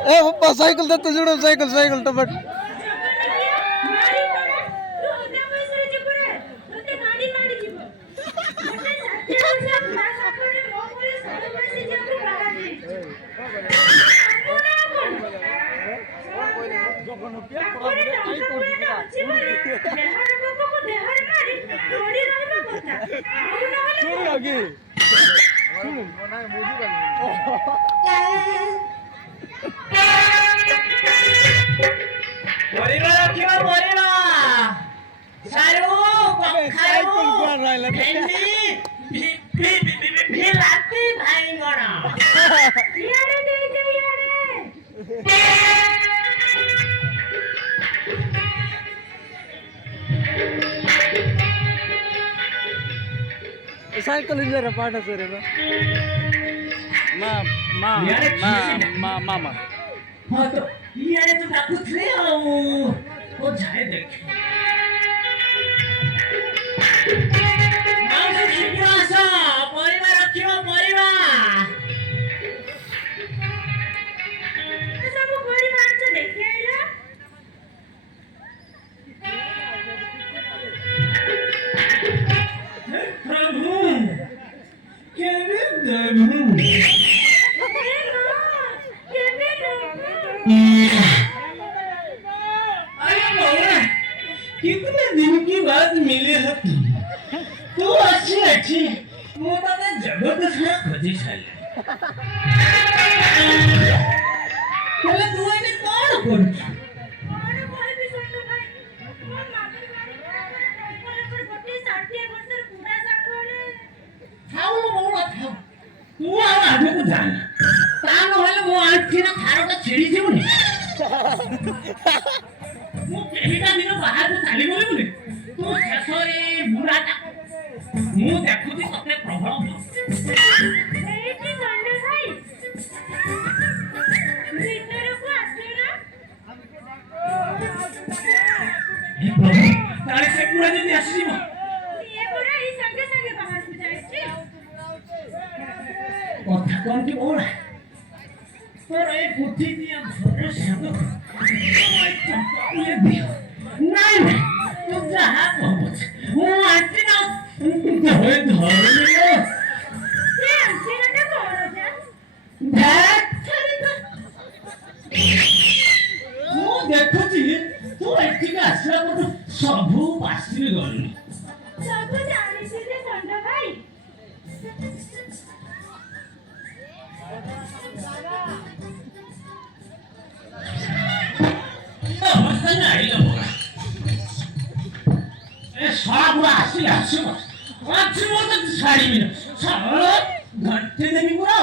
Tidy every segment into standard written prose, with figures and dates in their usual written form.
ए पप्पा cycle देते जुड़ो cycle cycle टपट cycle जरा पाठा सर मामा हाँ तो ये तो ना कुछ ले वो जाए देख माउसी शीघ्र आस परिवार रखियो परिवार सब परिवार से देखि आइला प्रभु केवे देवु कितने दिन की बाद मिले हो तू अच्छी अच्छी मोटा ना जबरदस्त ना खोजी छाले चले तू इने कौन कौन कौन भाई भी सुन लो भाई मोर मामी भाई पर बट्टी 60 वर्ष पूरा सांगोले थाऊ मोरा थाऊ तू आ आगे को जान ता न होले मो आंखी ना खारोटा छिड़ी जिबुनी मो केहिटा दिन बाहर को चाली गले बोले तू शेषरे बुढ़ाटा मु देखुची तते प्रभाव एठी गंडे भाई भीतर को आसे ना हे प्रभु तारे से पूरा जदी आसीबो ये पूरा ई संगे संगे बाहर को जाईची कथा कोन की बोला तोर ए बुद्धि दिया घर सेवक ये दियो नहीं तू जहां पहुंच वो आंटी ना धरे धरे ये आंटी ना करो जा बैठ चली तो वो देखो जी तू एठी का आसला को सबू पासी गली सब जानी से संडा भाई आसी मत छाड़ी घंटे देवी पूरा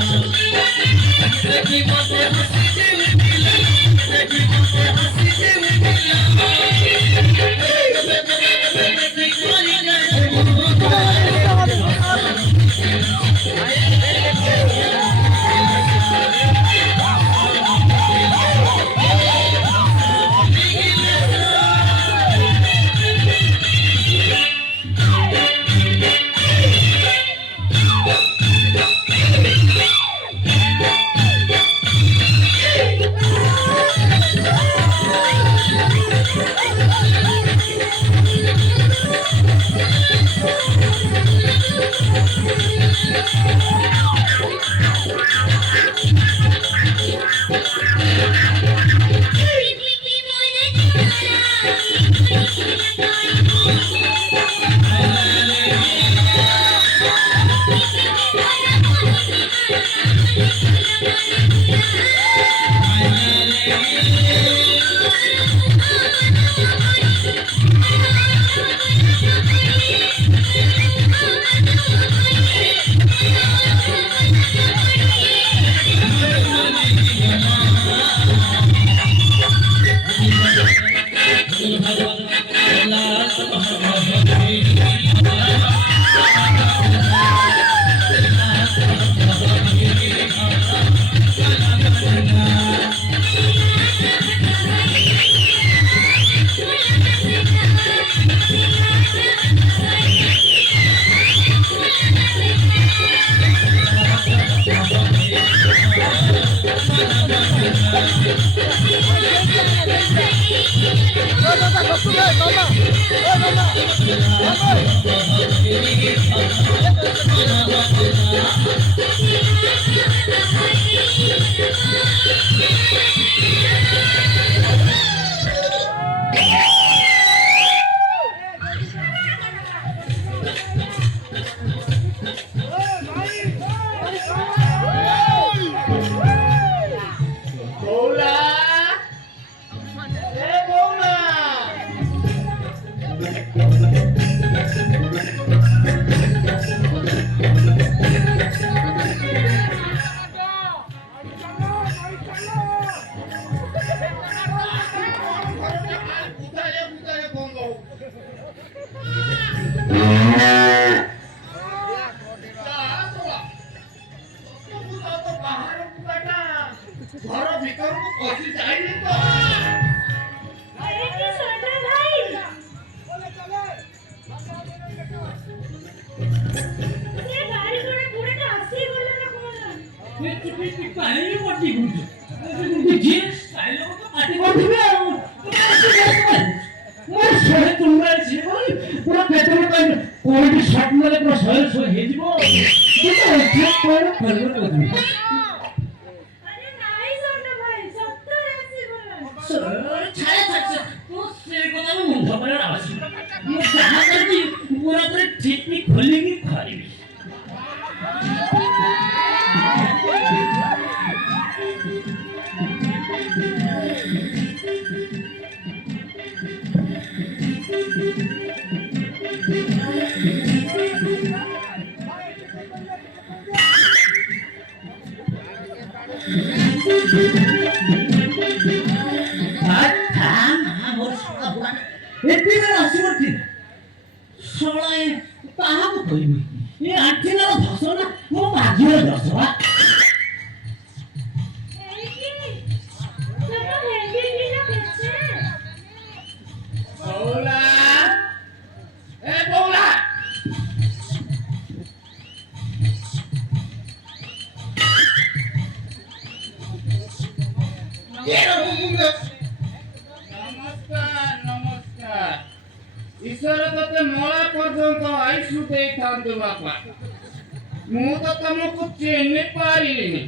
Thank you. ଘର ଭିତରକୁ ପଶି ଯାଇନି ତ खोलेंगे खाली ईश्वर तते मला पर्यंत आयुष्य देइथांतु बापा मु तो तुमको चिन्ह पारिलिनी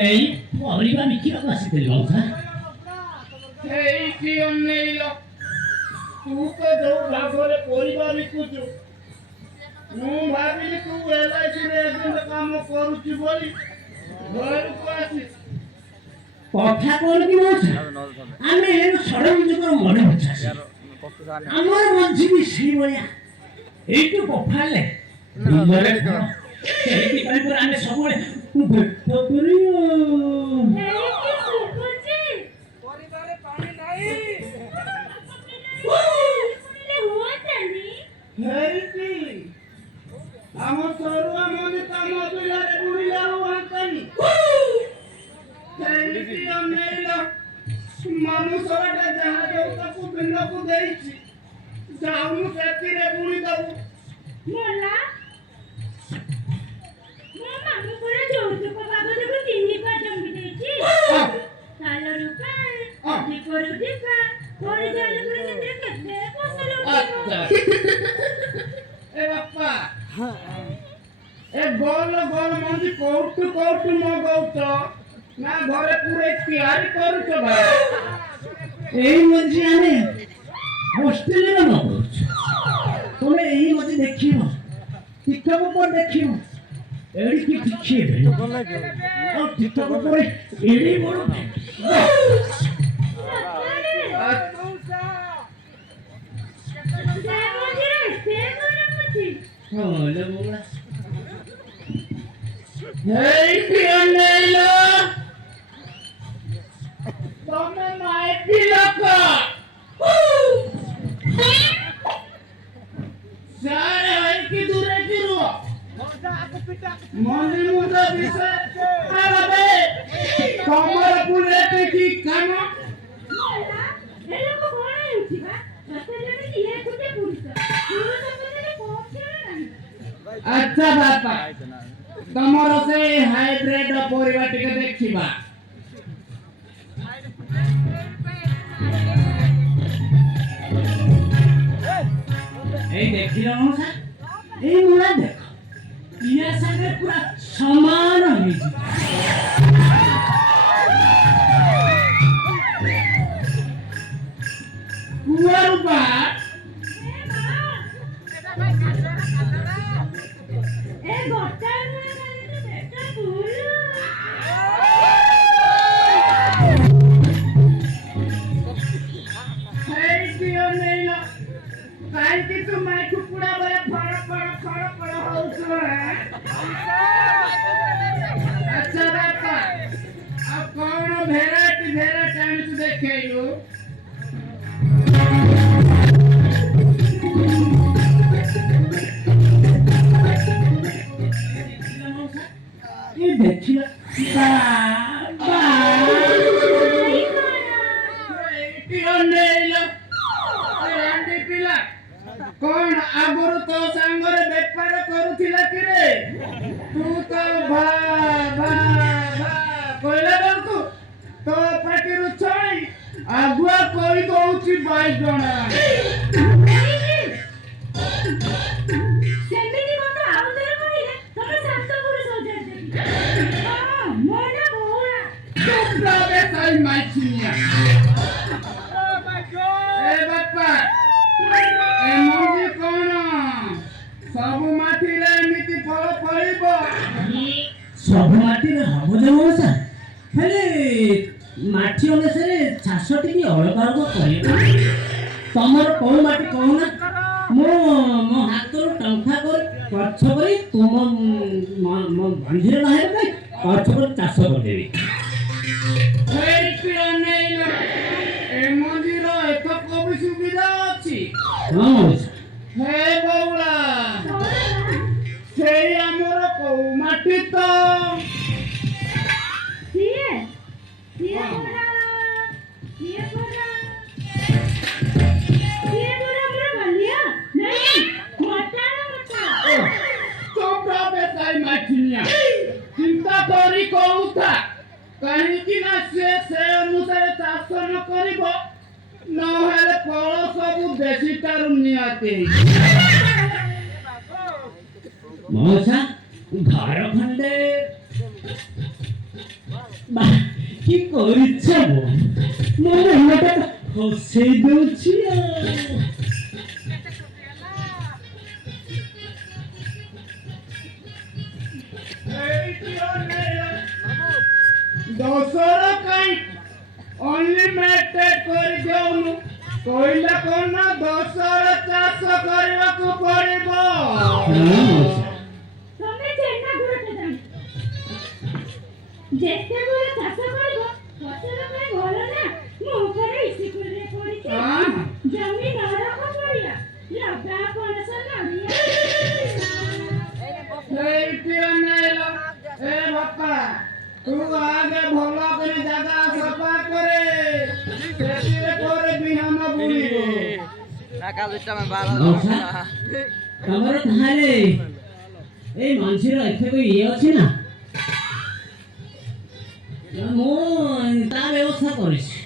एई परिबा मिकिरा आसितले बाउसा हेई कि अन्नेइलो तू तो जो भागरे परिवार बिकुछु मु भाबिली तू एलआईसी रे एजेंट काम करूची बोली घर को आसी কথা কোন কি মছ আমি এর ষড়যন্ত্র মনে হচ্ছে আমার মঞ্জি বি সেই বলিয়া এইটু কফালে দিগরে সেই পর আমি সবলে ব্যক্ত করিও এই কি সুখজি পরিবারে পানি নাই শুনলে হুয়াতানি হেই কি আমার সরুয়া মনে কাম দুলারে বুড়িয়া হওয়াতানি হেই কি অনেইলো মানুষটা যাহা দেউতাକୁ ପିଣ୍ଡକୁ ଦେଇଛି ଯାଉନୁ ସେଥିରେ ବୁଣି ଦବୁ মোলা ମୋ ମାମୁଁ ପୁରା ଯୌତୁକ ବାବଦକୁ 3 ଜମି ଦେଇଛି ସାଲ ରୂପା ଦୀପରୁ ଦୀପା ପରିଚାଳ କରି ସେଥିରେ କେତେ ଫସଲ ଆଚ୍ଛା ଏ ବାପା ଏ ଗୋଲ ଗୋଲ ମଞ୍ଜି କୋଉଠୁ କୋଉଠୁ ମଗଉଛ ନା ଘରେ ପୁରା ତିଆରି କରୁଛ ଭାଇ এই মঞ্জি আমি হোস্টেলে নবছ তুমি এই মঞ্জি দেখিও শিক্ষক উপর দেখিও ଏଡ଼ିକି ଟିକେ ଭେଣ୍ଡି ଭଲ ଲାଗିବ ଆଉ ଟିଟକ ପରେ ଏଡ଼େ ବଡ଼ ଭେଣ୍ଡି ହଲୋ ବୋଲା ହେଇଟି ଅନେଇଲ ତମେ ମାଇପି ଲୋକ ସାରେ ହେଇକି ଦୂରେ ଯିବ ମନ୍ଦି ମୁଣ୍ଡ ବିଷୟ ଆବେ ତମର ପୁରେଟେ କି କାମ ଆଚ୍ଛା ବାପା ତମର ସେ ହାଇବ୍ରିଡ ପରିବା ଟିକେ ଦେଖିବା এই ଦେଖିଲ ମଉସା এই ମୂଳା ଦେଖ ଇଏ ସାଙ୍ଗେ ପୁରା ସମାନ ହେଇଛି କୁଆରୁ ବା କାହିଁକି ତୁ ମାଇ କୁକୁଡ଼ା ବେଳେ ଫଳ ହଉଛୁ ଆଚ୍ଛା ବାପା ଆଉ କଣ ଭେରାଇଟି ଆଣିଛୁ ଦେଖେଇଲୁ ଦେଖିଲା ପିଲା କଣ ଆଗରୁ ତୋ ସାଙ୍ଗରେ ବେପାର କରୁଥିଲା କିରେ ତୁ ତ କହିଲା ବେଳକୁ ତୋ ପାଟିରୁ ଛାଇ ଆଗୁଆ କହି ଦଉଛି 22 ଜଣା ସେମିତି କଥା ଆଉ ଥରେ କହିଲେ ତମେ ଶାନ୍ତ ପୁରୁଷ ହଉଛନ୍ତି ମୋନା ଭଉଣା ଚୁପ୍ରାବେ ସାଇ ମାଇଚିନିଆ ଏ ବାପା ଏ ମଞ୍ଜି କଣ ସବୁ ମାଟିରେ ଏମିତି ଫଳ ଫଳିବ ସବୁ ମାଟିରେ ହବ ଯେ ମଉସା ହେଲେ ମାଟି ଅନୁସାରେ ଚାଷ ଟିକେ ଅଲଗା ଅଲଗା କରିବ ତମର କୋଉ ମାଟି କହୁନା ମୁଁ ମୋ ହାତରୁ ଟଙ୍କା କରି ଖର୍ଚ୍ଚ କରି ତୁମ ମଞ୍ଜିରେ ନହେଲେ ପାଇଁ ଖର୍ଚ୍ଚ କରି ଚାଷ କରିଦେବି ଏ ମଞ୍ଜିର ଏତକ ବି ସୁବିଧା ଅଛି ହେ ବଉଳା ସେଇ ଆମର କୋଉ ମାଟି ତ ସିଏ ମୋର ବଲିଆ ନାଇଁ ମୋଟା ଚିନ୍ତା କରି କହୁଥା କାହିଁକି ନା ସେ ଅନୁସାରେ ଚାଷ ନ କରିବ ନହେଲେ ଫଳ ସବୁ ଦେଶୀଟାରୁ ନିହାତି ମଉସା ଘର ଖଣ୍ଡେ କି କରିଛ ମୋ ମନଟା ହସେଇ ଦଉଛି ଦଶର କାଇଁ ଅନଲିମିଟେଡ କରି ଦେଉନୁ କହିଲା କଣ 10ର ଚାଷ କରିବାକୁ ପଡିବ ତମେ ଚେନ୍ନା ଗୁଡ଼ଟା ଜାଣି ଯେତେବେଳେ ଚାଷ କରିବ ଫସଲ ପାଇଁ ଭଲ ନା ମୋ ଉପରେ ଇସ୍କୁଲରେ ପଡ଼ିଛି ଜମି ନରକ ପଡ଼ିଲା ଲଗା ପଣସ ନଡ଼ିଆ ସେଇଠି ଅନେଇଲ ଏ ବାପା ତୁ ଆଗେ ଭଲ କରି ଜାଗା ସଫା करे ସେଥିରେ ପରେ ବିହନ ବୁଣିବ ତମର ତାହେଲେ ଏଇ ମଞ୍ଜିର ଏତେ ଇଏ ଅଛି ନା ମୁଁ ତା ବ୍ୟବସ୍ଥା କରିଛି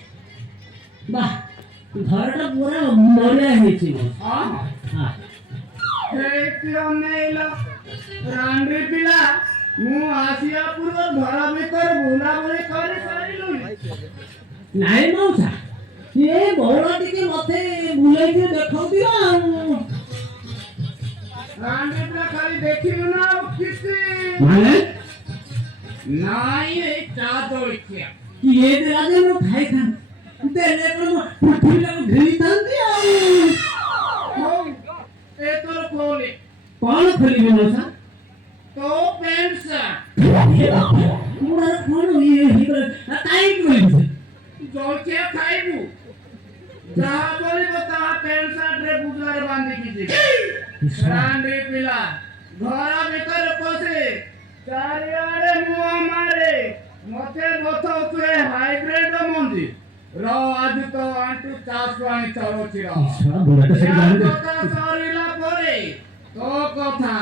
ବାଃ ଘରଟା ପୁରା ବଢିଆ ହେଇଛି ରାଣ୍ଡି ପିଲା ମୁଁ ଆସିବା ପୂର୍ବରୁ ଘର ଭିତରେ ବୁଲାବୁଲି କରି ସାରିଲୁଣି ନାଇଁ ମଉସା ଏ ବଉଳ ଟିକେ ମତେ ବୁଲେଇକି ଦେଖଉଥିବ ରାଣ୍ଡିଟା ଖାଲି ଦେଖିଲୁ ନା ଆଉ କିଛି ମାନେ ନାଇଁ ଏଇ ଚା ଜଳଖିଆ କିଏ ଦେଲା ମୁଁ ଖାଇଥାନ୍ତି ଦେଲେ କଣ ପୃଥିବୀଟାକୁ ଘେରିଥାନ୍ତି ଆଉ ହଉ ଏ ତୋର ଖୋଲେ କଣ ଖୋଲିବି ମଉସା ତୋ ପ୍ୟାଣ୍ଟ ସାର୍ଟ ମୋର କଣ ଇଏ ହେଇଗଲା କାହିଁକି କହିବି ଜଳଖିଆ ଖାଇବୁ ଯାହା ବୋଲିବ ତାହା ପ୍ୟାଣ୍ଟ ସାର୍ଟରେ ବୁଜରେ ବାନ୍ଧିକି ଯିବୁ ରାଣ୍ଡି ପିଲା ଘର ଭିତରେ ପଶି ଚାରିଆଡେ ମୁହଁ ମାରେ ମତେ ବତଉଛୁ ଏ ହାଇବ୍ରିଡ ମଞ୍ଜି ର ଆଜି ତ ଆଣ୍ଟୁ ଚାଷ ଆଣି ଚଳୁଛି ର କଥା ସରିଲା ପରେ ତୋ କଥା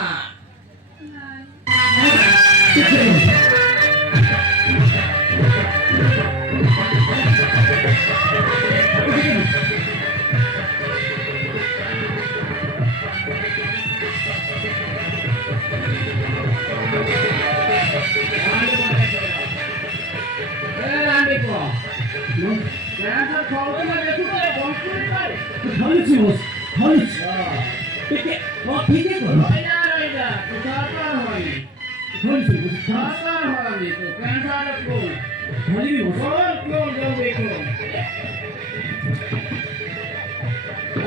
ରାଣ୍ଡି କହ ପ୍ୟାଣ୍ଟ ଖୋଲୁଥିଲା ଦେଖୁଛ ବଙ୍କୁଳି ପାରେ ଧରୁଛି ମଉସା ଧରୁଛି ଟିକେ ଠିକ କର ରହିଯା ତୁ ସରକାର ହଇ ଧରୁଛି ମଉସା ସରକାର ହଇ ତୁ ପ୍ୟାଣ୍ଟ ସାର୍ଟ ଖୋଲ ଧରିବି ମଉସା খোল জলদি খোল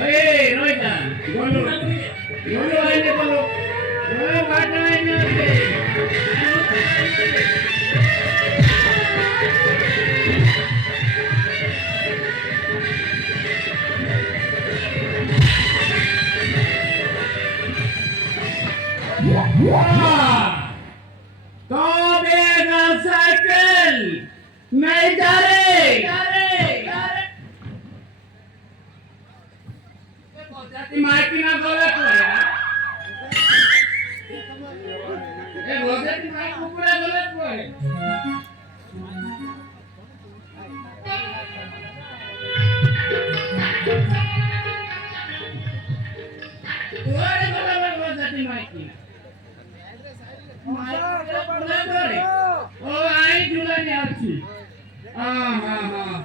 এই রইটা গলু গলু আইনে গলু ওই বাটা আইনে तो बेगम साइकिल नहीं जा रे जाती माइकी ना बोले तो ए गोजाती माइक कुकुरा बोले तो ओरे बोले गोजाती माइकी ओ आई झूलानी आछि हां हां हां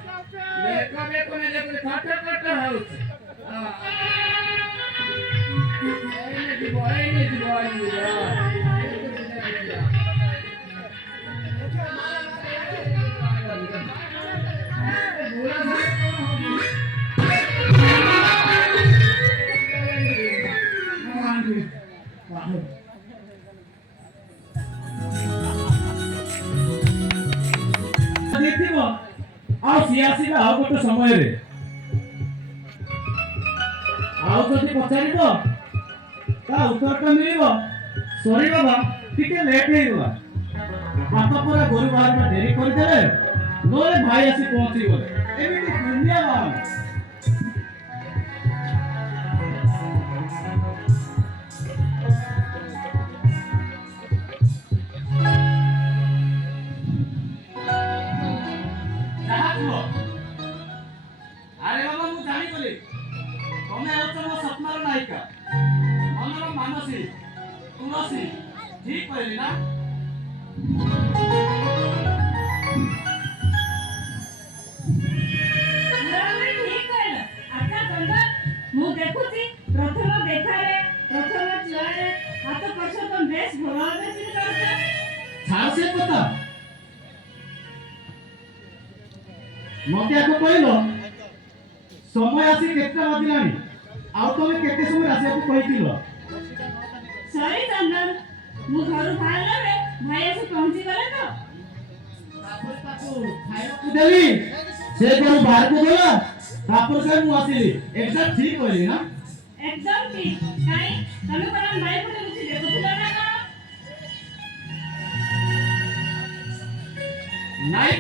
देखो देखो ने देखो फाटा फाटा हाउस हां एने जीव देखिबो आ सियासी आ गोटे समय रे आ जदि पचारिबो ता उत्तर मिलिबो सॉरी बाबा टिके लेट हेइबा हाथ पूरा गोरु बाहर में देरी कर देले नोरे भाई आसी पहुंची बोले एमिति दुनिया बा अरे बाबा मु जानी बोली तमे आउछ मो सपनार नायिका मनर मानसी तुलसी ठीक कहली ना ठीक कहल अच्छा चंदन मु देखुची प्रथम देखारे प्रथम चुआरे हाथ पछ तो बेस भलो बेस करछ छाड़ से पता मते आको कहलो समय आसी केतना बाजिलानी आउ तमे केते समय आसे को कहितिलो सॉरी चंदन मु घर बाहर रे भाई ऐसे पहुंची गले तो देली से घर बाहर को गला तापर से मु आसीली एग्जैक्ट ठीक कहली ना एकदम ठीक काई तमे परम भाई को कुछ देखुला ना नाइ